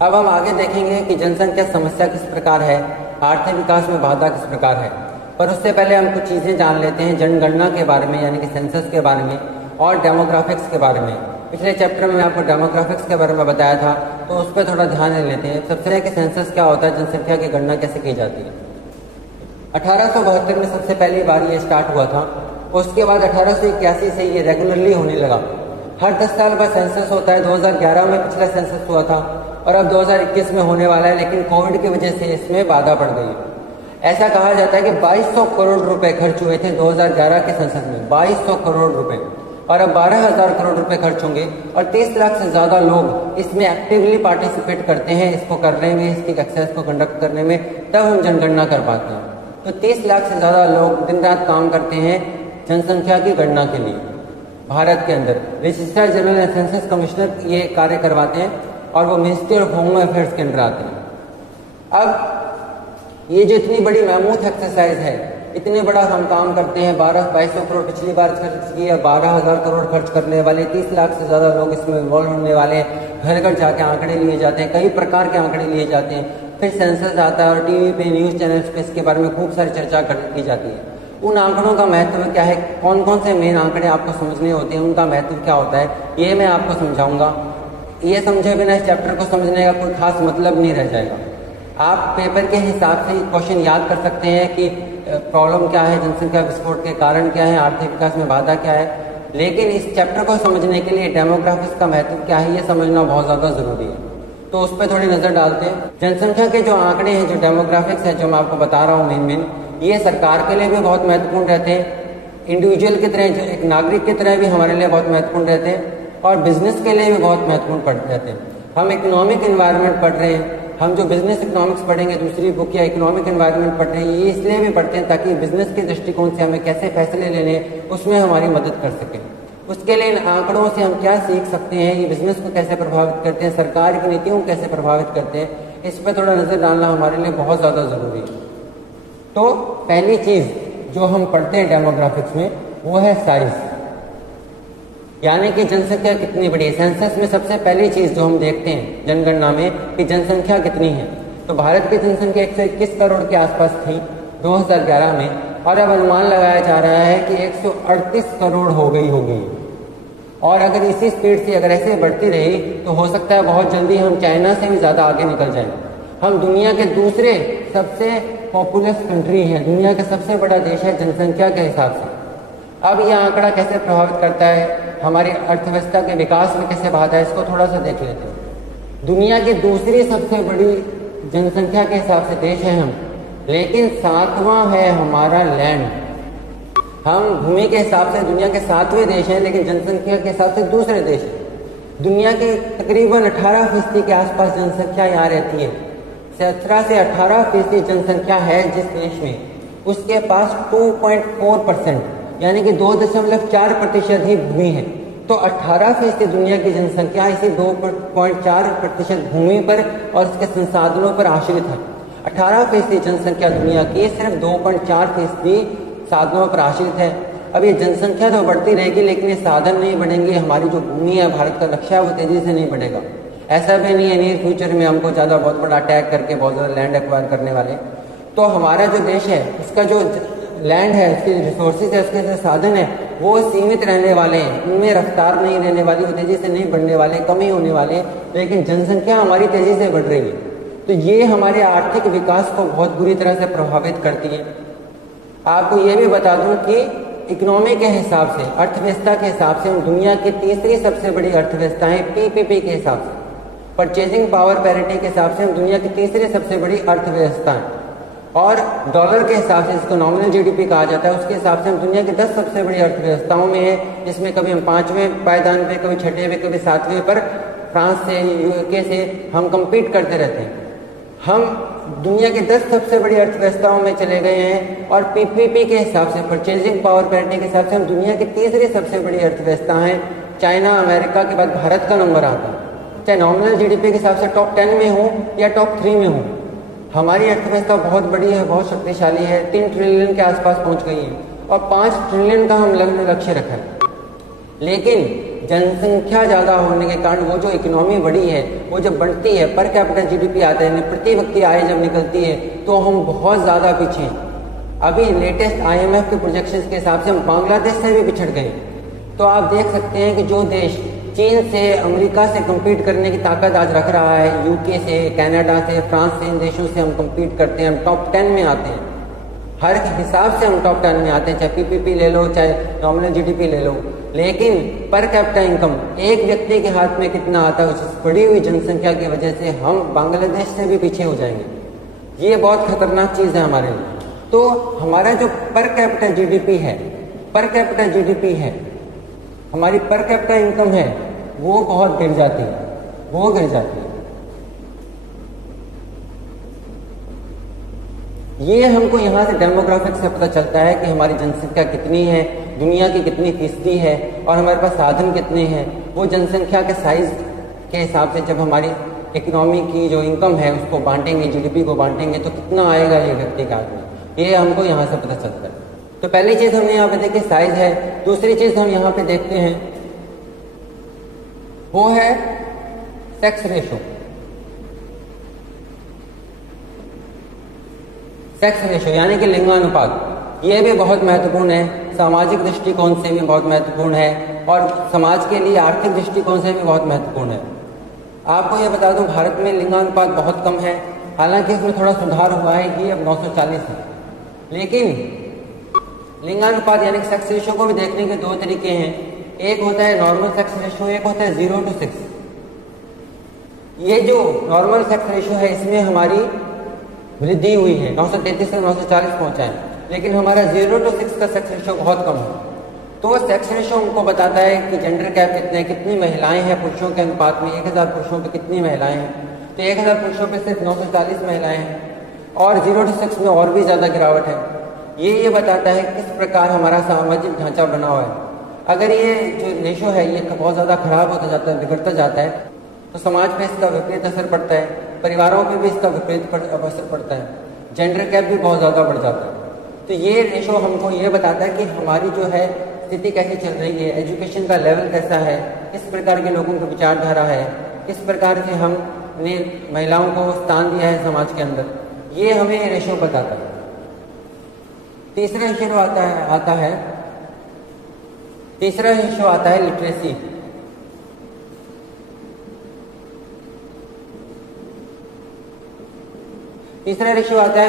अब हम आगे देखेंगे कि जनसंख्या समस्या किस प्रकार है, आर्थिक विकास में बाधा किस प्रकार है। पर उससे पहले हम कुछ चीज़ें जान लेते हैं जनगणना के बारे में, यानी कि सेंसस के बारे में और डेमोग्राफिक्स के बारे में। पिछले चैप्टर में आपको डेमोग्राफिक्स के बारे में बताया था, तो उस पर थोड़ा ध्यान दे लेते हैं। सबसे पहले कि सेंसस क्या होता है, जनसंख्या की गणना कैसे की जाती है। 1872 में सबसे पहली बार ये स्टार्ट हुआ था। उसके बाद 1881 से ये रेगुलरली होने लगा। हर 10 साल बाद सेंसस होता है। 2011 में पिछला सेंसस हुआ था और अब 2021 में होने वाला है, लेकिन कोविड की वजह से इसमें बाधा पड़ गई। ऐसा कहा जाता है कि 2200 करोड़ रुपए खर्च हुए थे 2011 के सेंसस में, 2200 करोड़ रुपए, और अब 12,000 करोड़ रुपए खर्च होंगे और 30 लाख से ज्यादा लोग इसमें एक्टिवली पार्टिसिपेट करते हैं, इसको करने में, इसकी एक्सेस को कंडक्ट करने में, तब हम जनगणना कर पाते हैं। तो 30 लाख से ज्यादा लोग दिन रात काम करते हैं जनसंख्या की गणना के लिए। भारत के अंदर रजिस्ट्रार जनरल सेंसस कमिश्नर ये कार्य करवाते हैं और वो मिनिस्ट्री ऑफ होम अफेयर्स के अंदर आते हैं। अब ये जो इतनी बड़ी महमूद एक्सरसाइज है, इतने बड़ा हम काम करते हैं, 2200 करोड़ पिछली बार खर्च किए, 12,000 करोड़ खर्च करने वाले, 30 लाख से ज्यादा लोग इसमें इन्वॉल्व होने वाले हैं। घर घर जाके आंकड़े लिए जाते हैं, कई प्रकार के आंकड़े लिए जाते हैं। फिर सेंसस आता है और टीवी पे, न्यूज चैनल्स पे इसके बारे में खूब सारी चर्चा की जाती है। उन आंकड़ों का महत्व क्या है, कौन कौन से मेन आंकड़े आपको समझने होते हैं, उनका महत्व क्या होता है, ये मैं आपको समझाऊंगा। ये समझे बिना इस चैप्टर को समझने का कोई खास मतलब नहीं रह जाएगा। आप पेपर के हिसाब से क्वेश्चन याद कर सकते हैं कि प्रॉब्लम क्या है, जनसंख्या विस्फोट के कारण क्या है, आर्थिक विकास में बाधा क्या है, लेकिन इस चैप्टर को समझने के लिए डेमोग्राफिक्स का महत्व क्या है, ये समझना बहुत ज्यादा जरूरी है। तो उस पर थोड़ी नजर डालते हैं। जनसंख्या के जो आंकड़े हैं, जो डेमोग्राफिक्स है, जो मैं आपको बता रहा हूँ मेन, ये सरकार के लिए भी बहुत महत्वपूर्ण रहते हैं, इंडिविजुअल की तरह, जो एक नागरिक की तरह भी हमारे लिए बहुत महत्वपूर्ण रहते हैं, और बिजनेस के लिए भी बहुत महत्वपूर्ण पड़ रहते हैं। हम इकोनॉमिक एनवायरनमेंट पढ़ रहे हैं, हम जो बिजनेस इकोनॉमिक्स पढ़ेंगे, दूसरी बुक या इकोनॉमिक एनवायरनमेंट पढ़ रहे हैं, ये इसलिए भी पढ़ते हैं ताकि बिजनेस के दृष्टिकोण से हमें कैसे फैसले लेने, उसमें हमारी मदद कर सके। उसके लिए इन आंकड़ों से हम क्या सीख सकते हैं, ये बिजनेस को कैसे प्रभावित करते हैं, सरकार की नीतियों को कैसे प्रभावित करते हैं, इस पर थोड़ा नजर डालना हमारे लिए बहुत ज्यादा जरूरी है। तो पहली चीज जो हम पढ़ते हैं डेमोग्राफिक्स में, वो है साइज, यानी कि जनसंख्या कितनी बड़ी है। सेंसस में सबसे पहली चीज जो हम देखते हैं जनगणना में कि जनसंख्या कितनी है। तो भारत की जनसंख्या 121 करोड़ के आसपास थी 2011 में, और अब अनुमान लगाया जा रहा है कि 138 करोड़ हो गई होगी। और अगर इसी स्पीड से अगर ऐसे बढ़ती रही तो हो सकता है बहुत जल्दी हम चाइना से भी ज्यादा आगे निकल जाएं। हम दुनिया के दूसरे सबसे पॉपुलस कंट्री हैं, दुनिया का सबसे बड़ा देश है जनसंख्या के हिसाब से। अब यह आंकड़ा कैसे प्रभावित करता है, हमारी अर्थव्यवस्था के विकास में कैसे बाधा है, इसको थोड़ा सा देख लेते हैं। दुनिया की दूसरी सबसे बड़ी जनसंख्या के हिसाब से देश है हम, लेकिन 7वां है हमारा लैंड। हम भूमि के हिसाब से दुनिया के 7वें देश हैं, लेकिन जनसंख्या के हिसाब से दूसरे देश हैं। दुनिया की तकरीबन 18% के आसपास जनसंख्या यहाँ रहती है। 17 से 18% जनसंख्या है जिस देश में, उसके पास 2.4%, यानी कि 2.4% ही भूमि है। तो 18% दुनिया की जनसंख्या इसी 2.4% भूमि पर और इसके संसाधनों पर आश्रित है। 18% जनसंख्या दुनिया की सिर्फ 2.4% साधनों पर आश्रित है। अब ये जनसंख्या तो बढ़ती रहेगी, लेकिन ये साधन नहीं बढ़ेंगे। हमारी जो भूमि है, भारत का नक्शा है, वो तेजी से नहीं बढ़ेगा। ऐसा भी नहीं है नियर फ्यूचर में हमको ज्यादा बहुत बड़ा अटैक करके बहुत ज्यादा लैंड एक्वायर करने वाले। तो हमारा जो देश है, उसका जो लैंड है, उसके रिसोर्सेज है, उसके जो साधन है, वो सीमित रहने वाले हैं। उनमें रफ्तार नहीं रहने वाली, वो तेजी से नहीं बढ़ने वाले, कम ही होने वाले। लेकिन जनसंख्या हमारी तेजी से बढ़ रही है, तो ये हमारे आर्थिक विकास को बहुत बुरी तरह से प्रभावित करती है। आपको ये भी बता दूं कि इकोनॉमी के हिसाब से, अर्थव्यवस्था के हिसाब से हम दुनिया की तीसरी सबसे बड़ी अर्थव्यवस्था है। पीपीपी के हिसाब से, परचेजिंग पावर पैरिटी के हिसाब से हम दुनिया की तीसरी सबसे बड़ी अर्थव्यवस्था है। और डॉलर के हिसाब से, जिसको नॉमिनल जीडीपी कहा जाता है, उसके हिसाब से हम दुनिया की 10 सबसे बड़ी अर्थव्यवस्थाओं में है, जिसमें कभी हम 5वें पायदान पे, कभी 6वें पे, कभी 7वें पर फ्रांस से, यूके से हम कम्पीट करते रहते हैं। हम दुनिया की 10 सबसे बड़ी अर्थव्यवस्थाओं में चले गए हैं, और पीपीपी के हिसाब से, परचेजिंग पावर पैरिटी के हिसाब से हम दुनिया की तीसरी सबसे बड़ी अर्थव्यवस्था हैं। चाइना, अमेरिका के बाद भारत का नंबर आता है। चाहे नॉमिनल जीडीपी के हिसाब से टॉप 10 में हो या टॉप 3 में हो, हमारी अर्थव्यवस्था बहुत बड़ी है, बहुत शक्तिशाली है। 3 ट्रिलियन के आसपास पहुंच गई है और 5 ट्रिलियन का हम लक्ष्य रखा है। लेकिन जनसंख्या ज़्यादा होने के कारण वो जो इकोनॉमी बढ़ी है, वो जब बढ़ती है, पर कैपिटल जीडीपी आता है, प्रति व्यक्ति आय जब निकलती है, तो हम बहुत ज़्यादा पीछे हैं। अभी लेटेस्ट आईएमएफ के प्रोजेक्शंस के हिसाब से हम बांग्लादेश से भी पिछड़ गए। तो आप देख सकते हैं कि जो देश चीन से, अमेरिका से कम्पीट करने की ताकत आज रख रहा है, यूके से, कनाडा से, फ्रांस से, इन देशों से हम कम्पीट करते हैं, हम टॉप 10 में आते हैं, हर हिसाब से हम टॉप 10 में आते हैं, चाहे पीपीपी ले लो, चाहे नॉमिनल जीडीपी ले लो। लेकिन पर कैपिटा इनकम एक व्यक्ति के हाथ में कितना आता है, उस बढ़ी हुई जनसंख्या की वजह से हम बांग्लादेश से भी पीछे हो जाएंगे। ये बहुत खतरनाक चीज़ है हमारे लिए। तो हमारा जो पर कैपिटा जीडीपी है, पर कैपिटा जीडीपी है, हमारी पर कैपिटा इनकम है, वो बहुत गिर जाती है, वो गिर जाती है। ये हमको यहाँ से डेमोग्राफिक से पता चलता है कि हमारी जनसंख्या कितनी है, दुनिया की कितनी फीसदी है और हमारे पास साधन कितने हैं। वो जनसंख्या के साइज के हिसाब से जब हमारी इकोनॉमी की जो इनकम है उसको बांटेंगे, जीडीपी को बांटेंगे, तो कितना आएगा ये व्यक्ति का आदमी, ये हमको यहाँ से पता चलता है। तो पहली चीज़ हमने यहाँ पे देखी साइज है। दूसरी चीज़ हम यहाँ पे देखते हैं वो है सेक्स रेशो। सेक्स रेशो यानी कि लिंगानुपात, ये भी बहुत महत्वपूर्ण है, सामाजिक दृष्टिकोण से भी बहुत महत्वपूर्ण है और समाज के लिए आर्थिक दृष्टिकोण से भी बहुत महत्वपूर्ण है। आपको ये बता दूं, भारत में लिंगानुपात बहुत कम है, हालांकि इसमें थोड़ा सुधार हुआ है, ये अब 940 है। लेकिन लिंगानुपात यानी सेक्स रेशो को भी देखने के दो तरीके हैं। एक होता है नॉर्मल सेक्स रेशो, एक होता है 0 to 6। ये जो नॉर्मल सेक्स रेशो है इसमें हमारी वृद्धि हुई है, 933 से 940 पहुंचा है, लेकिन हमारा 0 to 6 का सेक्स रेशो बहुत कम है। तो सेक्स रेशो हमको बताता है कि जेंडर गैप कितनी महिलाएं हैं पुरुषों के अनुपात में। 1000 पुरुषों पे कितनी महिलाएं हैं, तो 1000 पुरुषों पे सिर्फ 940 महिलाएं हैं और 0 to 6 में और भी ज़्यादा गिरावट है। ये बताता है किस प्रकार हमारा सामाजिक ढांचा बना हुआ है। अगर ये जो रेशो है ये बहुत ज़्यादा खराब होता जाता है, बिगड़ता जाता है, तो समाज पे इसका विपरीत असर पड़ता है, परिवारों पे भी इसका विपरीत असर पड़ता है, जेंडर गैप भी बहुत ज़्यादा बढ़ जाता है। तो ये रेशो हमको ये बताता है कि हमारी जो है स्थिति कैसी चल रही है, एजुकेशन का लेवल कैसा है, किस प्रकार के लोगों की विचारधारा है, किस प्रकार से हमने महिलाओं को स्थान दिया है समाज के अंदर, ये हमें रेशो बताता है। तीसरा रेशो आता है लिटरेसी। तीसरा रेशो आता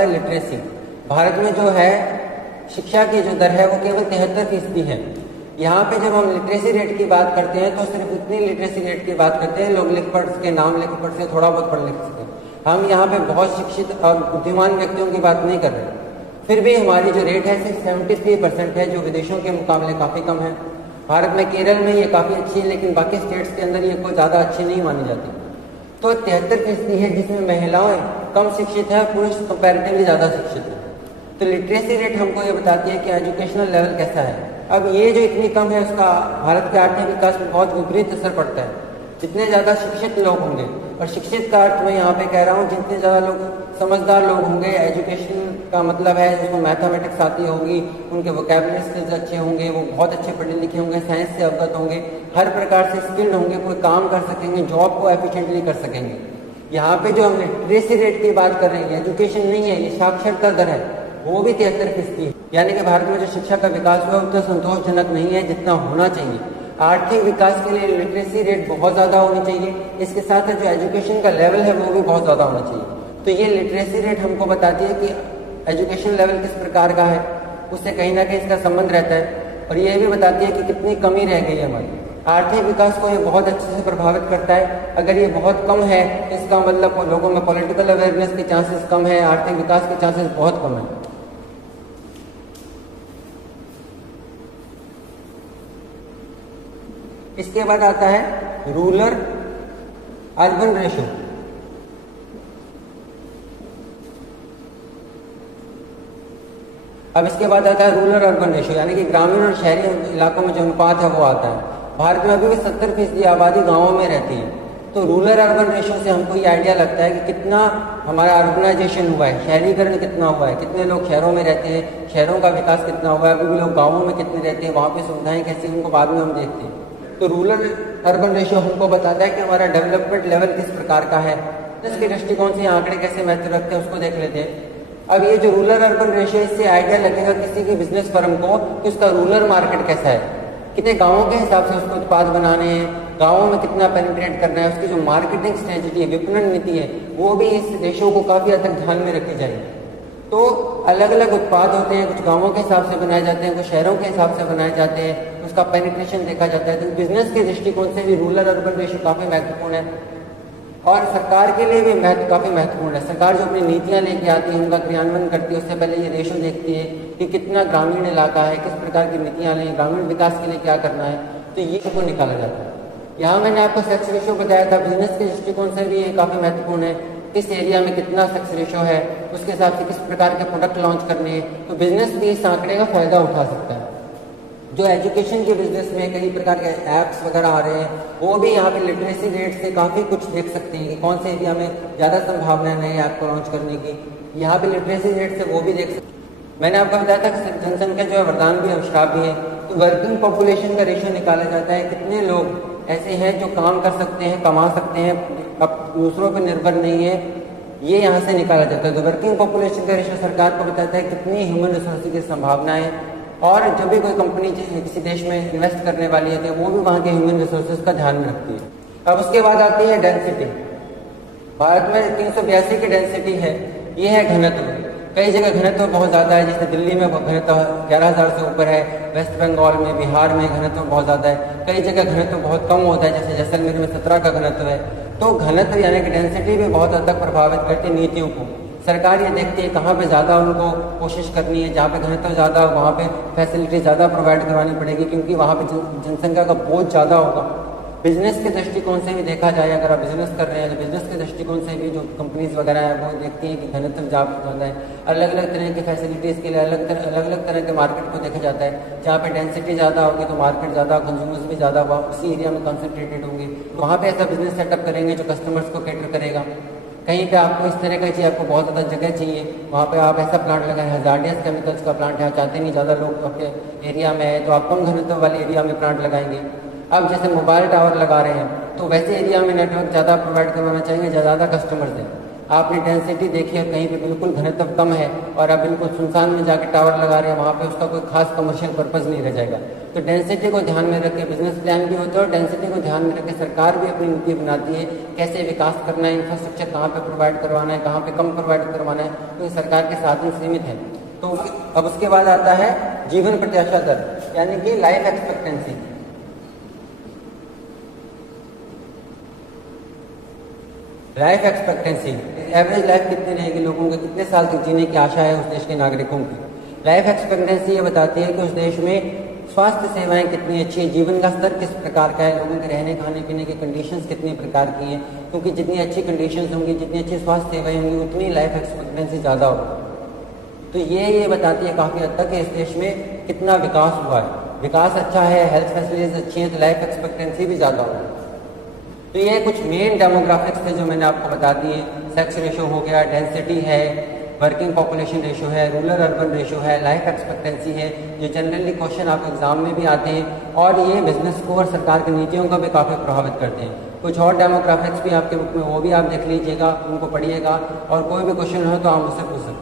है लिटरेसी। भारत में जो है शिक्षा की जो दर है वो केवल 73% है। यहाँ पे जब हम लिटरेसी रेट की बात करते हैं तो सिर्फ उतनी लिटरेसी रेट की बात करते हैं लोग लिख पढ़ सके, नाम लिख पढ़ सके, थोड़ा बहुत पढ़ लिख सके। हम यहाँ पे बहुत शिक्षित और बुद्धिमान व्यक्तियों की बात नहीं कर रहे। फिर भी हमारी जो रेट है सिर्फ 73% है, जो विदेशों के मुकाबले काफ़ी कम है। भारत में केरल में ये काफ़ी अच्छी है, लेकिन बाकी स्टेट्स के अंदर ये कोई ज़्यादा अच्छी नहीं मानी जाती। तो 73% है जिसमें महिलाएं कम शिक्षित है, पुरुष कंपैरेटिवली ज़्यादा शिक्षित है। तो लिटरेसी रेट हमको ये बताती है कि एजुकेशनल लेवल कैसा है। अब ये जो इतनी कम है उसका भारत के आर्थिक विकास में बहुत विपरीत असर पड़ता है। जितने ज़्यादा शिक्षित लोग होंगे, और शिक्षित का अर्थ मैं यहाँ पे कह रहा हूँ जितने ज़्यादा लोग समझदार लोग होंगे, एजुकेशन का मतलब है जिसको मैथमेटिक्स आती होगी, उनके वोकैबुलरी स्किल्स अच्छे होंगे, वो बहुत अच्छे पढ़े लिखे होंगे, साइंस से अवगत होंगे, हर प्रकार से स्किल्ड होंगे, कोई काम कर सकेंगे, जॉब को एफिशिएंटली कर सकेंगे। यहाँ पे जो हम लिटरेसी रेट की बात कर रहे हैं, एजुकेशन नहीं है, ये साक्षरता दर है, वो भी 73% है। यानी कि भारत में जो शिक्षा का विकास हुआ उतना संतोषजनक नहीं है जितना होना चाहिए। आर्थिक विकास के लिए लिटरेसी रेट बहुत ज़्यादा होनी चाहिए, इसके साथ जो एजुकेशन का लेवल है वो भी बहुत ज़्यादा होना चाहिए। तो ये लिटरेसी रेट हमको बताती है कि एजुकेशन लेवल किस प्रकार का है, उससे कहीं ना कहीं इसका संबंध रहता है। और ये भी बताती है कि कितनी कमी रह गई है हमारी। आर्थिक विकास को ये बहुत अच्छे से प्रभावित करता है। अगर ये बहुत कम है इसका मतलब लोगों में पॉलिटिकल अवेयरनेस के चांसेस कम है, आर्थिक विकास के चांसेस बहुत कम है। इसके बाद आता है रूरल अर्बन रेशो। अब इसके बाद आता है रूरल अर्बन रेशो, यानी कि ग्रामीण और शहरी इलाकों में जो अनुपात है वो आता है। भारत में अभी भी 70% आबादी गांवों में रहती है। तो रूरल अर्बन रेशो से हमको ये आइडिया लगता है कि कितना हमारा अर्बनाइजेशन हुआ है, शहरीकरण कितना हुआ है, कितने लोग शहरों में रहते हैं, शहरों का विकास कितना हुआ है, अभी भी लोग गाँवों में कितने रहते हैं, वहाँ पे सुविधाएं कैसी, उनको बाद में हम देखते हैं। तो रूरल अर्बन रेशो हमको बताता है कि हमारा डेवलपमेंट लेवल किस प्रकार का है। तो इसके दृष्टिकोण से आंकड़े कैसे महत्व रखते हैं उसको देख लेते हैं। अब ये जो रूरल अर्बन रेशो, इससे आइडिया लगेगा किसी की बिजनेस फर्म को कि उसका रूरल मार्केट कैसा है, कितने गाँवों के हिसाब से उसको उत्पाद बनाने हैं, गाँवों में कितना पेनिट्रेट करना है, उसकी जो मार्केटिंग स्ट्रेटजी है, विपणन नीति है, वो भी इस रेशो को काफ़ी हद तक ध्यान में रखी जाएगी। तो अलग अलग उत्पाद होते हैं, कुछ गाँवों के हिसाब से बनाए जाते हैं, कुछ शहरों के हिसाब से बनाए जाते हैं, उसका पेनिट्रेशन देखा जाता है। तो बिजनेस के दृष्टिकोण से भी रूरल अर्बन रेशो काफ़ी महत्वपूर्ण है और सरकार के लिए भी काफ़ी महत्वपूर्ण है। सरकार जो अपनी नीतियाँ लेके आती है, उनका क्रियान्वयन करती है, उससे पहले ये रेशो देखती है कि कितना ग्रामीण इलाका है, किस प्रकार की नीतियाँ लें, ग्रामीण विकास के लिए क्या करना है, तो ये सबको निकाला जाता है। यहाँ मैंने आपको सेक्स रेशो बताया था, बिजनेस के दृष्टिकोण से भी ये काफ़ी महत्वपूर्ण है। किस एरिया में कितना सेक्स रेशो है, उसके हिसाब से किस प्रकार के प्रोडक्ट लॉन्च करने हैं, तो बिजनेस भी इस आंकड़े का फायदा उठा सकता है। जो एजुकेशन के बिजनेस में कई प्रकार के ऐप्स वगैरह आ रहे हैं, वो भी यहाँ पे लिटरेसी रेट से काफ़ी कुछ देख सकते हैं कि कौन से एरिया में ज़्यादा संभावना है नए ऐप को लॉन्च करने की। यहाँ पे लिटरेसी रेट से वो भी देख सकते हैं। मैंने आपको बताया था कि जनसंख्या जो है वरदान भी अभिशाप भी है। तो वर्किंग पॉपुलेशन का रेशो निकाला जाता है, कितने लोग ऐसे हैं जो काम कर सकते हैं, कमा सकते हैं, अब दूसरों पर निर्भर नहीं है, ये यहाँ से निकाला जाता है। तो वर्किंग पॉपुलेशन का रेशो सरकार को बताता है कितनी ह्यूमन रिसोर्स की संभावना है, और जब भी कोई कंपनी किसी देश में इन्वेस्ट करने वाली है तो वो भी वहाँ के ह्यूमन रिसोर्सेज का ध्यान में रखती है। अब उसके बाद आती है डेंसिटी। भारत में 382 की डेंसिटी है, ये है घनत्व। कई जगह घनत्व बहुत ज़्यादा है, जैसे दिल्ली में घनत्व 11,000 से ऊपर है, वेस्ट बंगाल में, बिहार में घनत्व बहुत ज़्यादा है। कई जगह घनत्व बहुत कम होता है, जैसे जैसलमेर में 17 का घनत्व है। तो घनत्व यानी कि डेंसिटी भी बहुत हद तक प्रभावित करती है नीतियों को। सरकार ये देखती है कहाँ पे ज़्यादा उनको कोशिश करनी है, जहाँ पे घनत्व ज़्यादा वहाँ पे फैसिलिटी ज़्यादा प्रोवाइड करवानी पड़ेगी, क्योंकि वहाँ पे जनसंख्या का बोझ ज़्यादा होगा। बिजनेस के दृष्टिकोण से भी देखा जाए, अगर आप बिजनेस कर रहे हैं तो बिजनेस के दृष्टिकोण से भी जो कंपनीज वगैरह है वो देखती हैं कि घनत्व ज़्यादा है। अलग अलग तरह की फैसिलिटीज़ के लिए अलग अलग तरह के मार्केट को देखा जाता है। जहाँ पे डेंसिटी ज़्यादा होगी तो मार्केट ज़्यादा, कंज्यूमर्स भी ज़्यादा उसी एरिया में कंसनट्रेटेड होंगे, तो वहाँ पे ऐसा बिजनेस सेटअप करेंगे जो कस्टमर्स को कैटर करेगा। कहीं पे आपको इस तरह का चाहिए, आपको बहुत ज़्यादा जगह चाहिए, वहाँ पे आप ऐसा प्लांट लगाएं, हजार्डियस केमिकल्स का प्लांट है, आप चाहते नहीं ज़्यादा लोग आपके एरिया में है, तो आप कम घनत्व वाले एरिया में प्लांट लगाएंगे। अब जैसे मोबाइल टावर लगा रहे हैं तो वैसे एरिया में नेटवर्क ज़्यादा प्रोवाइड करवाना चाहेंगे, ज़्यादा कस्टमर्स हैं। आपने डेंसिटी देखी है, कहीं पे बिल्कुल घनत्व कम है और आप बिल्कुल सुनसान में जाके टावर लगा रहे हैं, वहाँ पे उसका कोई खास कमर्शियल पर्पज़ नहीं रह जाएगा। तो डेंसिटी को ध्यान में रख के बिजनेस प्लान भी होता है और डेंसिटी को ध्यान में रख के सरकार भी अपनी नीति बनाती है, कैसे विकास करना है, इंफ्रास्ट्रक्चर कहाँ पे प्रोवाइड करवाना है, कहाँ पे कम प्रोवाइड करवाना है, क्योंकि सरकार के साधन सीमित है। तो अब उसके बाद आता है जीवन प्रत्याशा दर, यानी कि life expectancy. Life expectancy, average life कितनी रहेगी, लोगों को कितने साल तक जीने की आशा है उस देश के नागरिकों की। लाइफ एक्सपेक्टेंसी ये बताती है कि उस देश में स्वास्थ्य सेवाएं कितनी अच्छी है, जीवन का स्तर किस प्रकार का है, लोगों के रहने खाने पीने की कंडीशंस कितनी प्रकार की हैं, क्योंकि जितनी अच्छी कंडीशंस होंगी, जितनी अच्छी स्वास्थ्य सेवाएं होंगी, उतनी लाइफ एक्सपेक्टेंसी ज़्यादा होगी। तो ये बताती है काफ़ी हद तक कि इस देश में कितना विकास हुआ है। विकास अच्छा है, हेल्थ फैसिलिटीज अच्छी हैं, तो लाइफ एक्सपेक्टेंसी भी ज़्यादा होगी। तो ये कुछ मेन डेमोग्राफिक्स थे जो मैंने आपको बता दिए। सेक्स रेशो हो गया, डेंसिटी है, वर्किंग पॉपुलेशन रेशो है, रूरल अर्बन रेशो है, लाइफ एक्सपेक्टेंसी है, जो जनरली क्वेश्चन आपके एग्जाम में भी आते हैं और ये बिजनेस को और सरकार की नीतियों को भी काफ़ी प्रभावित करते हैं। कुछ और डेमोग्राफिक्स भी आपके बुक में, वो भी आप देख लीजिएगा, उनको पढ़िएगा और कोई भी क्वेश्चन हो तो आप मुझसे पूछ सकते हैं।